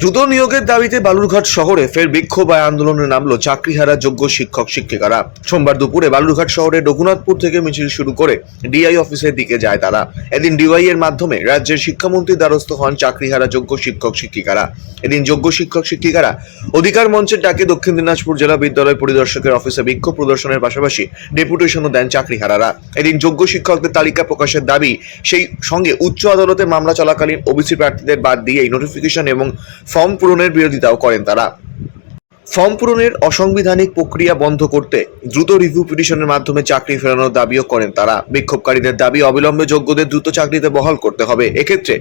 দ্রুত নিয়োগের দাবিতে বালুরঘাট শহরে ফের বিক্ষোভ আয় আন্দোলনে নামলো চাকরিহারা যোগ্য শিক্ষক শিক্ষিকারা। সোমবার দুপুরে বালুরঘাট শহরে রঘুনাথপুর থেকে মিছিল শুরু করে ডিআই অফিসের দিকে যায় তারা। এদিন ডিওয়াই এর মাধ্যমে রাজ্যের শিক্ষামন্ত্রীর দ্বারস্থ হন চাকরিহারা যোগ্য শিক্ষক শিক্ষিকারা। এদিন যোগ্য শিক্ষক শিক্ষিকারা অধিকার মঞ্চের ডাকে দক্ষিণ দিনাজপুর জেলা বিদ্যালয় পরিদর্শকের অফিসে বিক্ষোভ প্রদর্শনের পাশাপাশি ডেপুটেশনও দেন চাকরিহারারা। এদিন যোগ্য শিক্ষকদের তালিকা প্রকাশের দাবি, সেই সঙ্গে উচ্চ আদালতে মামলা চলাকালীন ওবিসি প্রার্থীদের বাদ দিয়ে এই নোটিফিকেশন এবং ফর্ম পূরণের বিরোধিতাও করেন তারা। ফর্ম পূরণের অসাংবিধানিক প্রক্রিয়া বন্ধ করতে দ্রুত রিভিউ পিটিশনের মাধ্যমে চাকরি ফেরানোর দাবিও করেন তারা। বিক্ষোভকারীদের দাবি, অবিলম্বে যোগ্যদের দ্রুত চাকরিতে বহাল করতে হবে। এক্ষেত্রে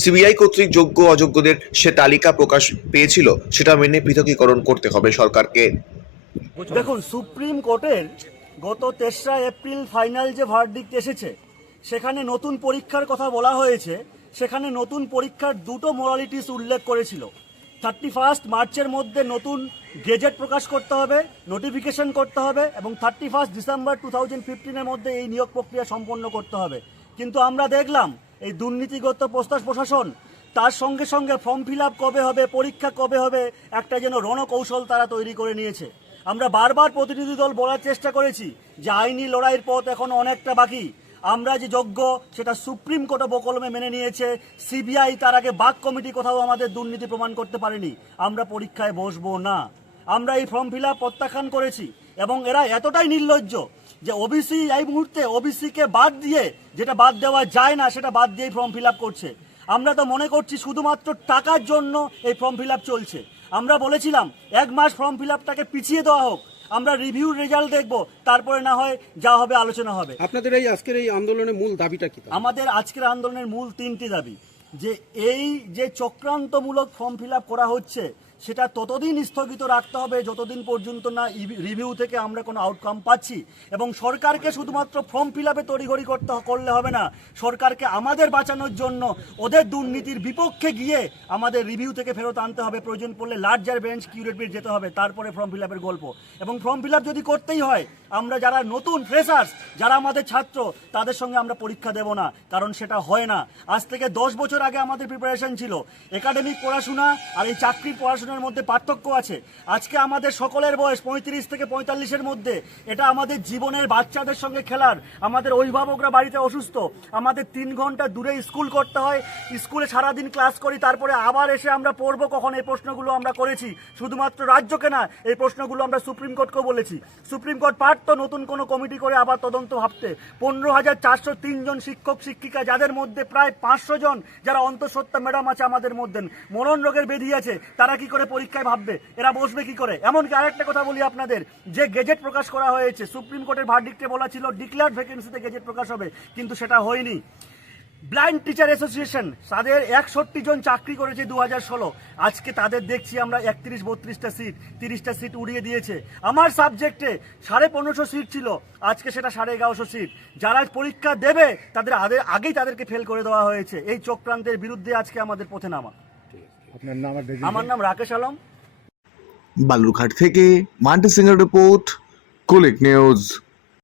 সিবিআই কর্তৃক যোগ্য অযোগ্যদের সে তালিকা প্রকাশ পেয়েছিল, সেটা মেনে পৃথকীকরণ করতে হবে সরকারকে। দেখুন সুপ্রিম কোর্টের গত তেসরা এপ্রিল ফাইনাল যে ভার্ডিক্ট এসেছে, সেখানে নতুন পরীক্ষার কথা বলা হয়েছে সেখানে নতুন পরীক্ষার দুটো মোরালিটিস উল্লেখ করেছিল। থার্টি ফার্স্ট মার্চের মধ্যে নতুন গেজেট প্রকাশ করতে হবে নোটিফিকেশন করতে হবে এবং thirty first December two thousand ফিফটিনের মধ্যে এই নিয়োগ প্রক্রিয়া সম্পন্ন করতে হবে। কিন্তু আমরা দেখলাম এই দুর্নীতিগত প্রস্তাব প্রশাসন, তার সঙ্গে সঙ্গে ফর্ম ফিল কবে হবে, পরীক্ষা কবে হবে, একটা যেন রণকৌশল তারা তৈরি করে নিয়েছে। আমরা বারবার প্রতিনিধি দল বলার চেষ্টা করেছি যে আইনি লড়াইয়ের পথ এখন অনেকটা বাকি। আমরা যে যোগ্য, সেটা সুপ্রিম কোর্টও বকলমে মেনে নিয়েছে। সিবিআই তার আগে বাক কমিটি কোথাও আমাদের দুর্নীতি প্রমাণ করতে পারেনি। আমরা পরীক্ষায় বসবো না। আমরা এই ফর্ম ফিল প্রত্যাখ্যান করেছি এবং এরা এতটাই নির্লজ্জ যে ওবিসি এই মুহূর্তে ওবিসিকে বাদ দিয়ে যেটা বাদ দেওয়া যায় না, সেটা বাদ দিয়েই ফর্ম ফিল করছে। আমরা তো মনে করছি শুধুমাত্র টাকার জন্য এই ফর্ম ফিল চলছে। আমরা বলেছিলাম, এক মাস ফর্ম ফিল পিছিয়ে দেওয়া হোক। আমরা রিভিউ রেজাল্ট দেখব তারপরে না হয় যা হবে আলোচনা হবে। আপনাদের এই আজকের এই আন্দোলনের মূল দাবিটা কি আমাদের আজকের আন্দোলনের মূল তিনটি দাবি যে এই যে চক্রান্তমূলক ফর্ম ফিল করা হচ্ছে সেটা ততদিন স্থগিত রাখতে হবে, যতদিন পর্যন্ত না রিভিউ থেকে আমরা কোনো আউটকাম পাচ্ছি। এবং সরকারকে শুধুমাত্র ফর্ম ফিল আপে তড়িঘড়ি করতে করলে হবে না। সরকারকে আমাদের বাঁচানোর জন্য ওদের দুর্নীতির বিপক্ষে গিয়ে আমাদের রিভিউ থেকে ফেরত আনতে হবে। প্রয়োজন পড়লে লার্জার বেঞ্চ কিউরেট যেতে হবে, তারপরে ফর্ম ফিল আপের গল্প। এবং ফর্ম ফিল আপ যদি করতেই হয় আমরা যারা নতুন ফ্রেশার্স যারা আমাদের ছাত্র, তাদের সঙ্গে আমরা পরীক্ষা দেব না, কারণ সেটা হয় না। আজ থেকে দশ বছর আগে আমাদের প্রিপারেশন ছিল। একাডেমিক পড়াশোনা আর এই চাকরির পড়াশোনার মধ্যে পার্থক্য আছে। আজকে আমাদের সকলের বয়স পঁয়ত্রিশ থেকে পঁয়তাল্লিশের মধ্যে। এটা আমাদের জীবনের বাচ্চাদের সঙ্গে খেলার। আমাদের অভিভাবকরা বাড়িতে অসুস্থ। আমাদের তিন ঘণ্টা দূরে স্কুল করতে হয়। স্কুলে সারাদিন ক্লাস করি, তারপরে আবার এসে আমরা পড়ব কখন এই প্রশ্নগুলো আমরা করেছি। শুধুমাত্র রাজ্যকে না, এই প্রশ্নগুলো আমরা সুপ্রিম কোর্টকেও বলেছি। সুপ্রিম কোর্ট পারত নতুন কোনো কমিটি করে আবার তদন্ত ভাবতে। পনেরো হাজার চারশো তিনজন শিক্ষক, শিক্ষিকা, যাদের মধ্যে প্রায় পাঁচশো জন যারা অন্তঃসত্ত্বা ম্যাডাম আছে আমাদের মধ্যে। মরণ রোগের বেধি আছে, তারা কি করে পরীক্ষায় ভাববে? এরা বসবে কি করে? এমনকি আরেকটা কথা বলি আপনাদের, যে গেজেট প্রকাশ করা হয়েছে, সুপ্রিম কোর্টের ভার্ডিক্টে বলা ছিল ডিক্লেয়ার্ড ভ্যাকেন্সিতে গেজেট প্রকাশ হবে, কিন্তু সেটা হয়নি। ব্লাইন্ড টিচার অ্যাসোসিয়েশন তাদের একষট্টি জন চাকরি করেছে দু হাজার ষোলো। আজকে তাদের দেখছি আমরা একত্রিশ বত্রিশটা সিট তিরিশটা সিট উড়িয়ে দিয়েছে। আমার সাবজেক্টে সাড়ে পনেরোশো সিট ছিল আজকে সেটা সাড়ে এগারোশো সিট যারা পরীক্ষা দেবে তাদের আগে আগেই তাদেরকে ফেল করে দেওয়া হয়েছে। এই চক্রান্তের বিরুদ্ধে আজকে আমাদের পথে নামা। আপনার আমার নাম? রাকেশ আলম। বালুরঘাট থেকে মান্টি সিংয়ের রিপোর্ট কুলিক নিউজ